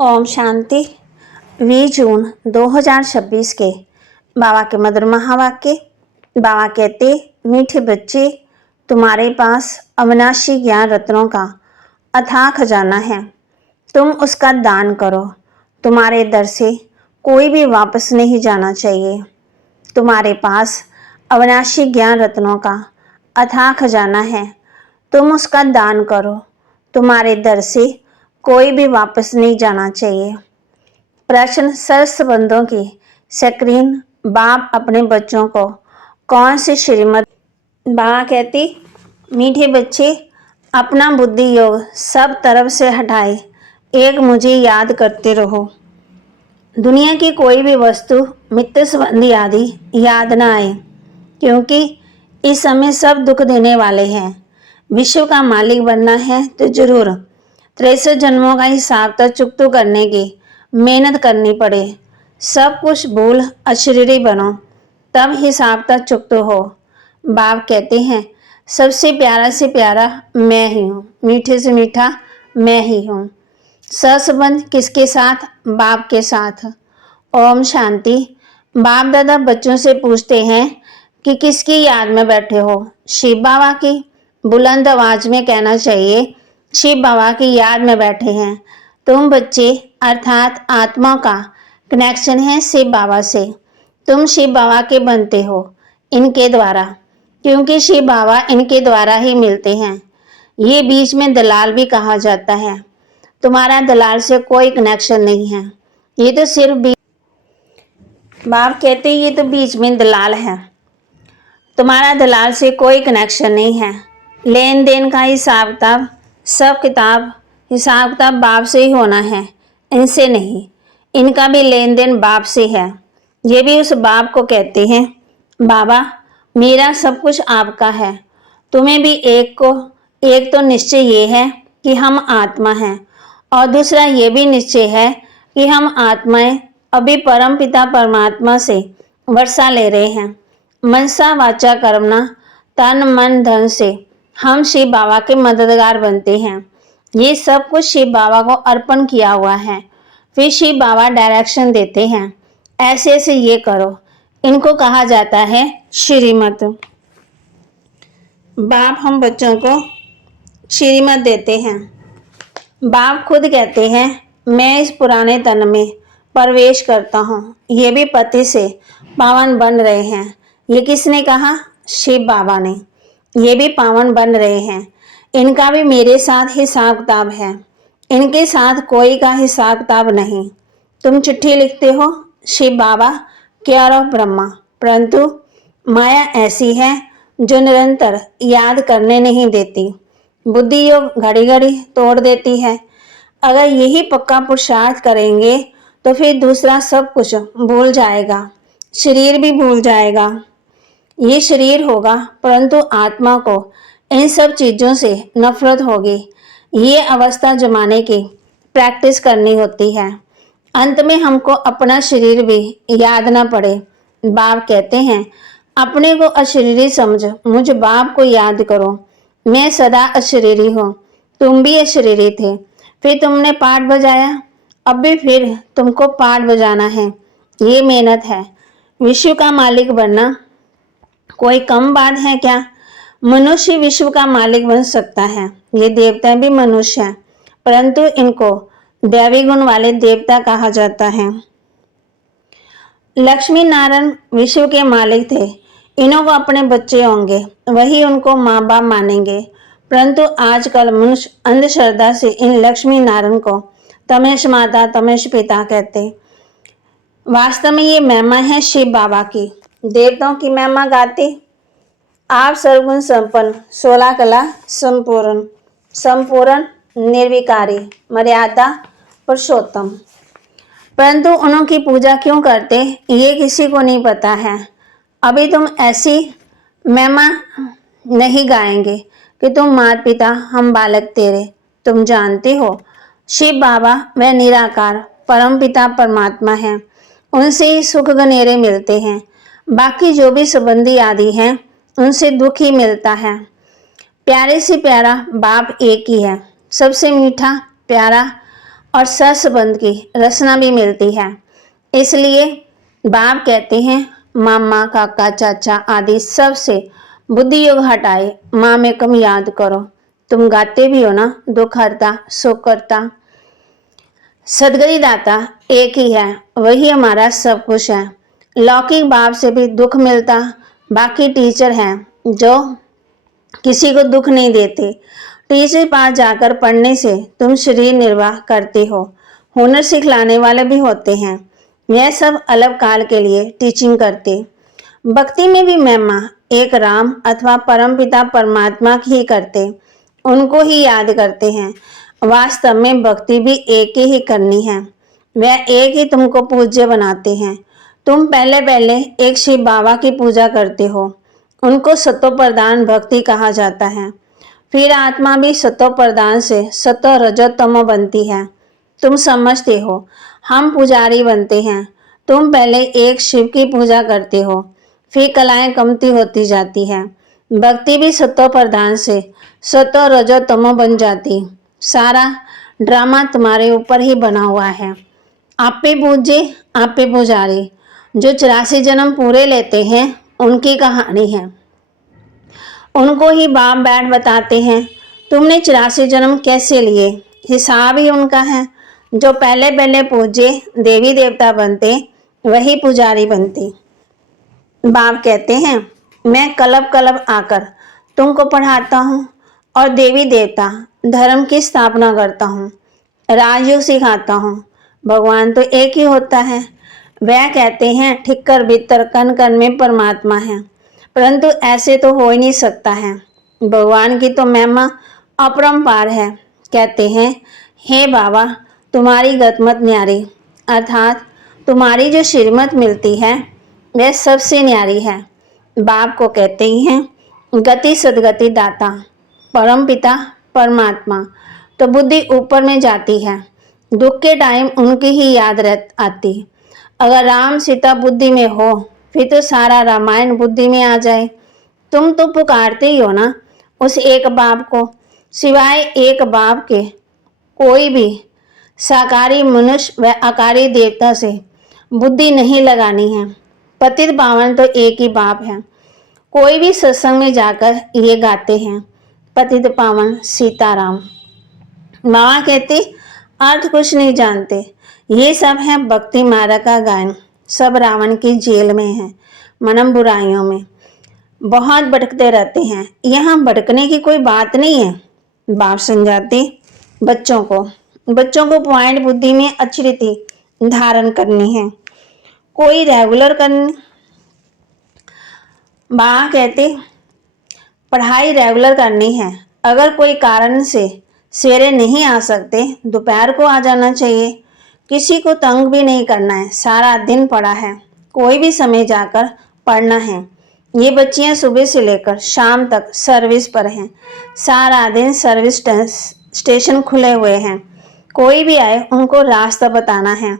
ओम शांति। 20 जून 2026 के बाबा के मधुर महावाक्य। बाबा कहते, मीठे बच्चे, तुम्हारे पास अविनाशी ज्ञान रत्नों का अथाह खजाना है। तुम उसका दान करो। तुम्हारे दर से कोई भी वापस नहीं जाना चाहिए। तुम्हारे पास अविनाशी ज्ञान रत्नों का अथाह खजाना है। तुम उसका दान करो। तुम्हारे दर से कोई भी वापस नहीं जाना चाहिए। प्रश्न सरसबंधों की स्क्रीन। बाप अपने बच्चों को कौन सी श्रीमत। बाबा कहती, मीठे बच्चे, अपना बुद्धि योग सब तरफ से हटाए एक मुझे याद करते रहो। दुनिया की कोई भी वस्तु, मित्र संबंधी आदि याद ना आए, क्योंकि इस समय सब दुख देने वाले हैं। विश्व का मालिक बनना है तो जरूर 63 जन्मों का हिसाब तक चुकता करने की मेहनत करनी पड़े। सब कुछ भूल अशरीरी बनो, तब हिसाब तक चुकता हो। बाप कहते हैं, सबसे प्यारा से प्यारा मैं ही हूँ, मीठे से मीठा मैं ही हूँ। ससंबंध किसके साथ? बाप के साथ। ओम शांति। बाप दादा बच्चों से पूछते हैं कि किसकी याद में बैठे हो? शिव बाबा की। बुलंद आवाज में कहना चाहिए, शिव बाबा की याद में बैठे हैं। तुम बच्चे अर्थात आत्मा का कनेक्शन है शिव बाबा से। तुम शिव बाबा के बनते हो इनके द्वारा, क्योंकि शिव बाबा इनके द्वारा ही मिलते हैं। ये बीच में दलाल भी कहा जाता है। तुम्हारा दलाल से कोई कनेक्शन नहीं है। ये तो सिर्फ बाप कहते ये तो बीच में दलाल है। तुम्हारा दलाल से कोई कनेक्शन नहीं है। लेन देन का हिसाब किताब, सब हिसाब किताब बाप से ही होना है, इनसे नहीं। इनका भी लेन देन बाप से है। ये भी उस बाप को कहते हैं, बाबा मेरा सब कुछ आपका है। तुम्हें भी एक तो निश्चय ये है कि हम आत्मा हैं, और दूसरा ये भी निश्चय है कि हम आत्माएं अभी परम पिता परमात्मा से वर्षा ले रहे हैं। मनसा वाचा कर्मणा, तन मन धन से हम शिव बाबा के मददगार बनते हैं। ये सब कुछ शिव बाबा को अर्पण किया हुआ है। फिर शिव बाबा डायरेक्शन देते हैं, ऐसे ऐसे ये करो। इनको कहा जाता है श्रीमत। बाप हम बच्चों को श्रीमत देते हैं। बाप खुद कहते हैं, मैं इस पुराने तन में प्रवेश करता हूँ। ये भी पति से पावन बन रहे हैं। ये किसने कहा? शिव बाबा ने। ये भी पावन बन रहे हैं। इनका भी मेरे साथ हिसाब किताब है। इनके साथ कोई का हिसाब किताब नहीं। तुम चिट्ठी लिखते हो, शिव बाबा केयर ऑफ ब्रह्मा, परंतु माया ऐसी है जो निरंतर याद करने नहीं देती। बुद्धि योग घड़ी घड़ी तोड़ देती है। अगर यही पक्का पुरुषार्थ करेंगे तो फिर दूसरा सब कुछ भूल जाएगा, शरीर भी भूल जाएगा। ये शरीर होगा, परंतु आत्मा को इन सब चीज़ों से नफरत होगी। ये अवस्था जमाने की प्रैक्टिस करनी होती है। अंत में हमको अपना शरीर भी याद ना पड़े। बाप कहते हैं, अपने को अशरीरी समझ, मुझ बाप को याद करो। मैं सदा अशरीरी हूँ। तुम भी अशरीरी थे, फिर तुमने पाठ बजाया, अब भी फिर तुमको पाठ बजाना है। ये मेहनत है। विश्व का मालिक बनना कोई कम बात है क्या? मनुष्य विश्व का मालिक बन सकता है। ये देवता भी मनुष्य हैं, परंतु इनको दैवी गुण वाले देवता कहा जाता है। लक्ष्मी नारायण विश्व के मालिक थे। इन्हों को अपने बच्चे होंगे, वही उनको माँ बाप मानेंगे। परंतु आजकल मनुष्य अंधश्रद्धा से इन लक्ष्मी नारायण को तमेश माता तमेश पिता कहते। वास्तव में ये महिमा है शिव बाबा की। देवताओं की महिमा गाते। आप सर्वगुण संपन्न, 16 कला संपूर्ण, निर्विकारी, मर्यादा पुरुषोत्तम। परंतु उनकी पूजा क्यों करते ये किसी को नहीं पता है। अभी तुम ऐसी महिमा नहीं गाएंगे कि तुम माता पिता हम बालक तेरे। तुम जानते हो शिव बाबा वह निराकार परम पिता परमात्मा है। उनसे ही सुख गनेरे मिलते हैं। बाकी जो भी संबंधी आदि हैं उनसे दुख ही मिलता है। प्यारे से प्यारा बाप एक ही है, सबसे मीठा प्यारा और सहसंबंध की रचना भी मिलती है। इसलिए बाप कहते हैं, मामा, काका, चाचा आदि सब से बुद्धि योग हटाए माँ में कम याद करो। तुम गाते भी हो ना, दुख हरता सुख करता सदगति दाता एक ही है, वही हमारा सब कुछ है। लौकिक बाप से भी दुख मिलता, बाकी टीचर हैं जो किसी को दुख नहीं देते। टीचर पास जाकर पढ़ने से तुम शरीर निर्वाह करते हो, हुनर सिखलाने वाले भी होते हैं। यह सब अलग काल के लिए टीचिंग करते। भक्ति में भी महिमा एक राम अथवा परमपिता परमात्मा की ही करते, उनको ही याद करते हैं। वास्तव में भक्ति भी एक ही करनी है, वह एक ही तुमको पूज्य बनाते हैं। तुम पहले पहले एक शिव बाबा की पूजा करते हो, उनको सतो प्रधान भक्ति कहा जाता है। फिर आत्मा भी सतो प्रधान से सतो रजो तमो बनती है। तुम समझते हो, हम पुजारी बनते हैं। तुम पहले एक शिव की पूजा करते हो, फिर कलाएं कमती होती जाती है। भक्ति भी सतो प्रधान से सतो रजो तमो बन जाती। सारा ड्रामा तुम्हारे ऊपर ही बना हुआ है। आपे पूज्य आपे पुजारी, जो 84 जन्म पूरे लेते हैं उनकी कहानी है। उनको ही बाप बैठ बताते हैं, तुमने 84 जन्म कैसे लिए, हिसाब ही उनका है। जो पहले पहले पूज्य देवी देवता बनते वही पुजारी बनते। बाप कहते हैं, मैं कलब कलब आकर तुमको पढ़ाता हूँ और देवी देवता धर्म की स्थापना करता हूँ, राजयोग सिखाता हूँ। भगवान तो एक ही होता है। वह कहते हैं, ठिक्कर भीतर कण कण में परमात्मा है, परंतु ऐसे तो हो ही नहीं सकता है। भगवान की तो महिमा अपरंपार है। कहते हैं, हे बाबा, तुम्हारी गतमत न्यारी, अर्थात तुम्हारी जो श्रीमत मिलती है वह सबसे न्यारी है। बाप को कहते ही हैं, गति सदगति दाता परम पिता परमात्मा। तो बुद्धि ऊपर में जाती है, दुख के टाइम उनकी ही याद आती। अगर राम सीता बुद्धि में हो फिर तो सारा रामायण बुद्धि में आ जाए। तुम तो पुकारते ही हो ना उस एक बाप को, सिवाय एक बाप के कोई भी साकारी मनुष्य व आकारी देवता से बुद्धि नहीं लगानी है। पतित पावन तो एक ही बाप है। कोई भी सत्संग में जाकर ये गाते हैं, पतित पावन सीताराम। माँ कहती, अर्थ कुछ नहीं जानते, ये सब है भक्ति मार्ग का गायन। सब रावण की जेल में है, मनम बुराइयों में बहुत भटकते रहते हैं। यहाँ भटकने की कोई बात नहीं है। बाप समझाते बच्चों को पॉइंट बुद्धि में अच्छी रीति धारण करनी है, कोई रेगुलर करनी। माँ कहते पढ़ाई रेगुलर करनी है। अगर कोई कारण से सवेरे नहीं आ सकते, दोपहर को आ जाना चाहिए। किसी को तंग भी नहीं करना है, सारा दिन पढ़ा है, कोई भी समय जाकर पढ़ना है। ये बच्चियां सुबह से लेकर शाम तक सर्विस पर हैं, सारा दिन सर्विस स्टेशन खुले हुए हैं। कोई भी आए उनको रास्ता बताना है।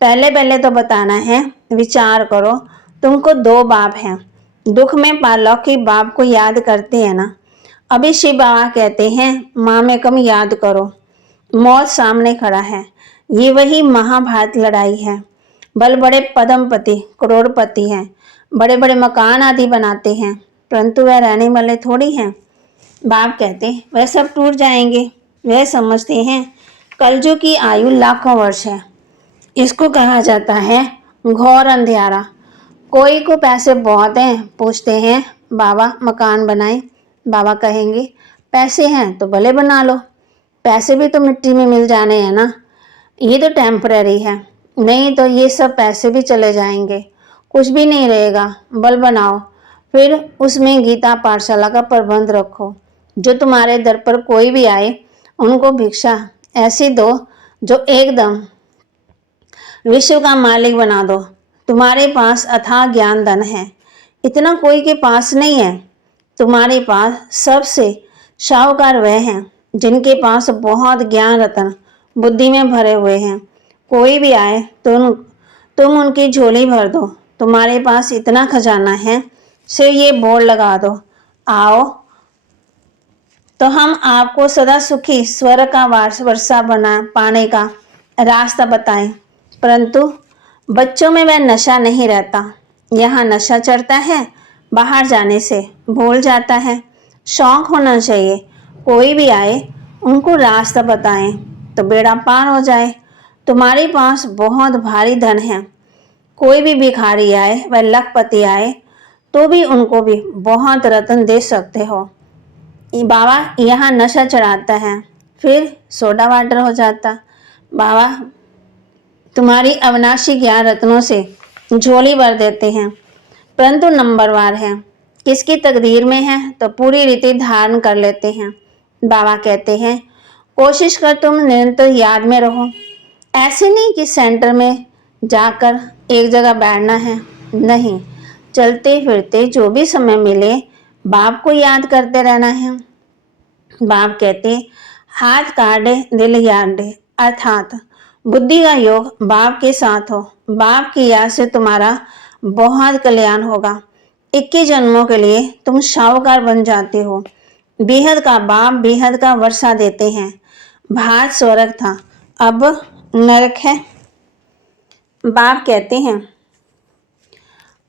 पहले पहले तो बताना है, विचार करो, तुमको दो बाप हैं। दुख में पारलौकिक बाप को याद करते हैं ना। अभी शिव बाबा कहते हैं, माँ में कम याद करो, मौत सामने खड़ा है। ये वही महाभारत लड़ाई है। बल बड़े पद्मपति करोड़पति हैं, बड़े बड़े मकान आदि बनाते हैं, परंतु वह रहने वाले थोड़ी हैं। बाप कहते वह सब टूट जाएंगे। वह समझते हैं कलयुग की आयु लाखों वर्ष है। इसको कहा जाता है घोर अंधियारा। कोई को पैसे बहुत हैं, पूछते हैं बाबा मकान बनाए। बाबा कहेंगे पैसे हैं तो भले बना लो, पैसे भी तो मिट्टी में मिल जाने हैं ना, ये तो टेम्पररी है, नहीं तो ये सब पैसे भी चले जाएंगे, कुछ भी नहीं रहेगा, बल बनाओ। फिर उसमें गीता पाठशाला का प्रबंध रखो। जो तुम्हारे दर पर कोई भी आए उनको भिक्षा ऐसी दो जो एकदम विश्व का मालिक बना दो। तुम्हारे पास अथाह ज्ञान धन है, इतना कोई के पास नहीं है। तुम्हारे पास सबसे शाहूकार वह हैं जिनके पास बहुत ज्ञान रतन बुद्धि में भरे हुए हैं। कोई भी आए तो तुम उनकी झोली भर दो। तुम्हारे पास इतना खजाना है, सिर्फ ये बोर्ड लगा दो, आओ तो हम आपको सदा सुखी स्वर्ग का वर्षा बना पाने का रास्ता बताएं, परंतु बच्चों में वह नशा नहीं रहता। यहाँ नशा चढ़ता है बाहर जाने से, भूल जाता है। शौक होना चाहिए, कोई भी आए उनको रास्ता बताएं तो बेड़ा पार हो जाए। तुम्हारे पास बहुत भारी धन है, कोई भी भिखारी आए वह लखपति आए तो भी उनको भी बहुत रत्न दे सकते हो। बाबा यहाँ नशा चढ़ाता है, फिर सोडा वाटर हो जाता। बाबा तुम्हारी अविनाशी ज्ञान रत्नों से झोली भर देते हैं, परंतु नंबरवार है, किसकी तकदीर में है तो पूरी रीति धारण कर लेते हैं। बाबा कहते हैं कोशिश कर तुम निरंतर याद में रहो। ऐसे नहीं कि सेंटर में जाकर एक जगह बैठना है, नहीं, चलते फिरते जो भी समय मिले बाप को याद करते रहना है। बाप कहते हाथ काटे दिल यादे, अर्थात बुद्धि का योग बाप के साथ हो। बाप की याद से तुम्हारा बहुत कल्याण होगा। 21 जन्मों के लिए तुम शाहूकार बन जाते हो। बेहद का बाप बेहद का वर्षा देते हैं। भारत स्वर्ग था, अब नरक है। बाप कहते हैं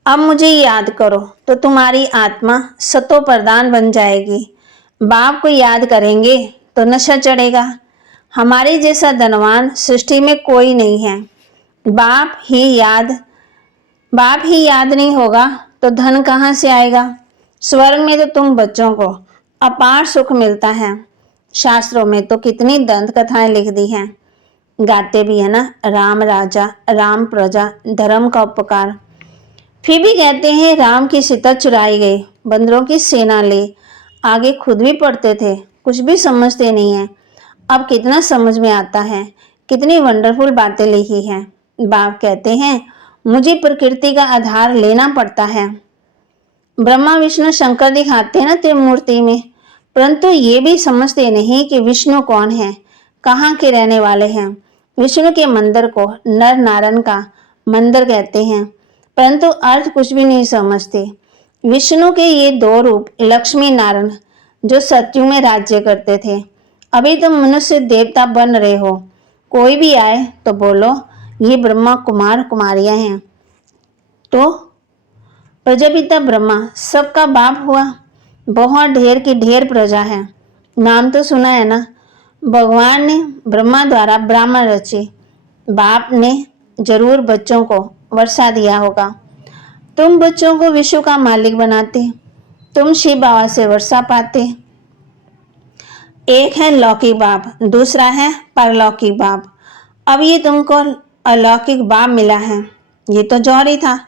अब मुझे याद करो तो तुम्हारी आत्मा सतो प्रधान बन जाएगी। बाप को याद करेंगे तो नशा चढ़ेगा। हमारे जैसा धनवान सृष्टि में कोई नहीं है। बाप ही याद नहीं होगा तो धन कहाँ से आएगा। स्वर्ग में तो तुम बच्चों को अपार सुख मिलता है। शास्त्रों में तो कितनी दंत कथाएं लिख दी हैं, गाते भी है ना, राम राजा राम प्रजा धर्म का उपकार। फिर भी कहते हैं राम की सीता चुराई गई, बंदरों की सेना ले। आगे खुद भी पढ़ते थे, कुछ भी समझते नहीं है। अब कितना समझ में आता है, कितनी वंडरफुल बातें लिखी हैं। बाप कहते हैं मुझे प्रकृति का आधार लेना पड़ता है। ब्रह्मा विष्णु शंकर दिखाते हैं ना त्रिमूर्ति में, परंतु ये भी समझते नहीं कि विष्णु कौन है, कहाँ के रहने वाले हैं। विष्णु के मंदिर को नर नारायण का मंदिर कहते हैं, परंतु अर्थ कुछ भी नहीं समझते। विष्णु के ये 2 रूप लक्ष्मी नारायण जो सत्युग में राज्य करते थे, अभी तुम मनुष्य देवता बन रहे हो। कोई भी आए तो बोलो ये ब्रह्मा कुमार कुमारियां हैं, तो प्रजापिता ब्रह्मा सबका बाप हुआ। बहुत ढेर की ढेर प्रजा है, नाम तो सुना है ना। भगवान ने ब्रह्मा द्वारा ब्राह्मण रचे, बाप ने जरूर बच्चों को वर्षा दिया होगा। तुम बच्चों को विश्व का मालिक बनाते, तुम शिव बाबा से वर्षा पाते। एक है लौकिक बाप, दूसरा है परलौकिक बाप। अब ये तुमको अलौकिक बाप मिला है, ये तो जौहरी था,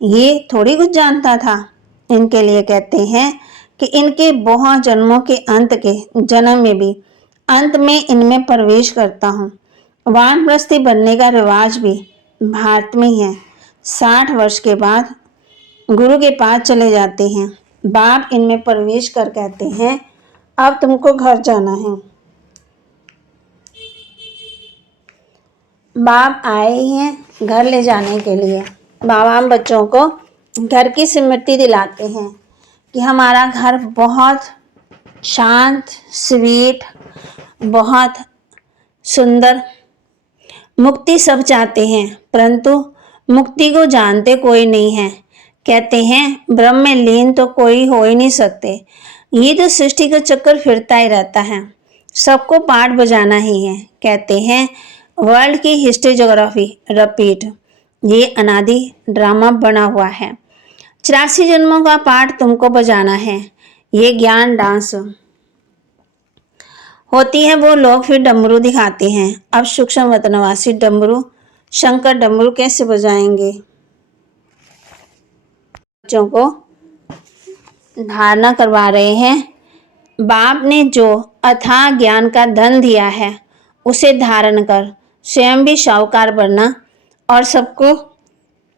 ये थोड़ी कुछ जानता था। इनके लिए कहते हैं कि इनके बहुत जन्मों के अंत के जन्म में भी अंत में इनमें प्रवेश करता हूँ। वानप्रस्थी बनने का रिवाज भी भारत में ही है। 60 वर्ष के बाद गुरु के पास चले जाते हैं। बाप इनमें प्रवेश कर कहते हैं अब तुमको घर जाना है। बाप आए ही हैं घर ले जाने के लिए। बाबा हम बच्चों को घर की स्मृति दिलाते हैं कि हमारा घर बहुत शांत, स्वीट, बहुत सुंदर। मुक्ति सब चाहते हैं, परंतु मुक्ति को जानते कोई नहीं है। कहते हैं ब्रह्म में लीन तो कोई हो ही नहीं सकते। ये तो सृष्टि का चक्कर फिरता ही रहता है, सबको पाठ बजाना ही है। कहते हैं वर्ल्ड की हिस्ट्री ज्योग्राफी रिपीट, ये अनादि ड्रामा बना हुआ है। 84 जन्मों का पाठ तुमको बजाना है। ये ज्ञान डांस होती है, वो लोग फिर डमरू दिखाते हैं। अब सूक्ष्म वतनवासी डमरू शंकर डमरू कैसे बजाएंगे। बच्चों को धारणा करवा रहे हैं। बाप ने जो अथाह ज्ञान का धन दिया है उसे धारण कर स्वयं भी शाहूकार बनना और सबको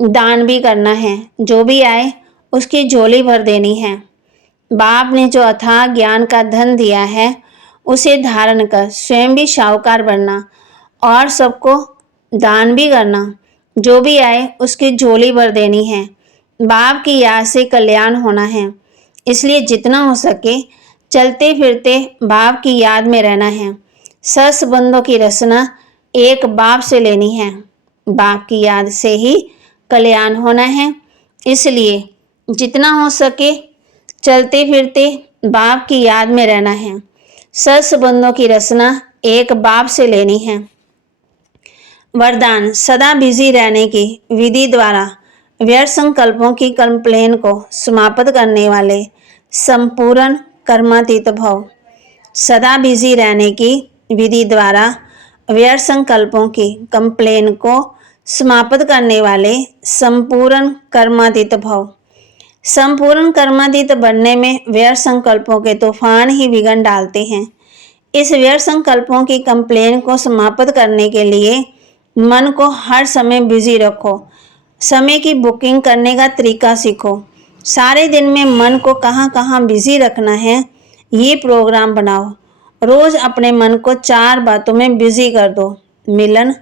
दान भी करना है। जो भी आए उसकी झोली भर देनी है। बाप ने जो अथाह ज्ञान का धन दिया है उसे धारण कर स्वयं भी शाहूकार बनना और सबको दान भी करना। जो भी आए उसकी झोली भर देनी है। बाप की याद से कल्याण होना है, इसलिए जितना हो सके चलते फिरते बाप की याद में रहना है। सत्संबंधों की रचना एक बाप से लेनी है। बाप की याद से ही कल्याण होना है। इसलिए जितना हो सके चलते फिरते बाप की याद में रहना है। सत्संबंधों की रचना एक बाप से लेनी है। वरदान, सदा बिजी रहने की विधि द्वारा व्यर्थ संकल्पों की कंप्लेन को समाप्त करने वाले संपूर्ण कर्मातीत भव। सदा बिजी रहने की विधि द्वारा व्यर्थ संकल्पों की कंप्लेन को समाप्त करने वाले संपूर्ण कर्मातीत भव। संपूर्ण कर्मातीत बनने में व्यर्थ संकल्पों के तूफान ही विघ्न डालते हैं। इस व्यर्थ संकल्पों की कंप्लेन को समाप्त करने के लिए मन को हर समय बिजी रखो। समय की बुकिंग करने का तरीका सीखो। सारे दिन में मन को कहाँ कहाँ बिजी रखना है, ये प्रोग्राम बनाओ। रोज अपने मन को 4 बातों में बिजी कर दो। मिलन,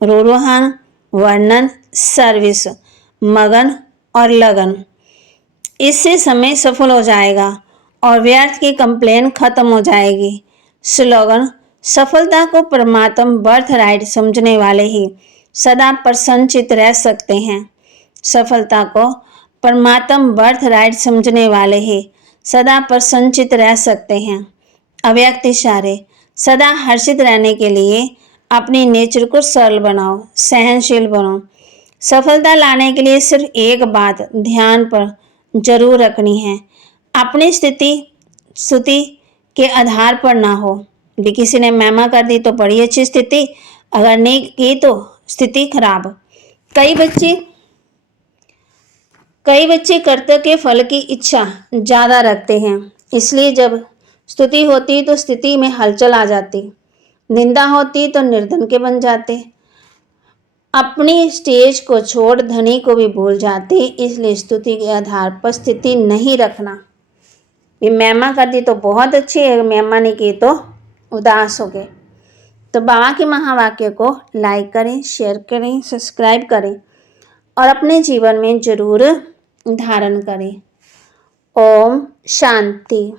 रूहान, वर्णन, सर्विस, मगन और लगन। इससे समय सफल हो जाएगा और व्यर्थ की कंप्लेन खत्म हो जाएगी। स्लोगन, सफलता को परमात्म बर्थ राइट समझने वाले ही सदा प्रसन्नचित रह सकते हैं। सफलता को परमात्म बर्थ राइट समझने वाले ही सदा प्रसन्नचित रह सकते हैं। अव्यक्त इशारे, सदा हर्षित रहने के लिए अपनी नेचर को सरल बनाओ, सहनशील बनो। सफलता लाने के लिए सिर्फ एक बात ध्यान पर जरूर रखनी है, अपनी स्थिति स्तुति के आधार पर ना हो। भी किसी ने महिमा कर दी तो बड़ी अच्छी स्थिति, अगर नहीं की तो स्थिति खराब। कई बच्चे कर्तव्य के फल की इच्छा ज़्यादा रखते हैं, इसलिए जब स्तुति होती तो स्थिति में हलचल आ जाती, निंदा होती तो निर्धन के बन जाते, अपनी स्टेज को छोड़ धनी को भी भूल जाते। इसलिए स्तुति के आधार पर स्थिति नहीं रखना। ये महिमा कर दी तो बहुत अच्छी है, महिमा नहीं की तो उदास हो गए। तो बाबा के महावाक्य को लाइक करें, शेयर करें, सब्सक्राइब करें और अपने जीवन में जरूर धारण करें। ओम शांति।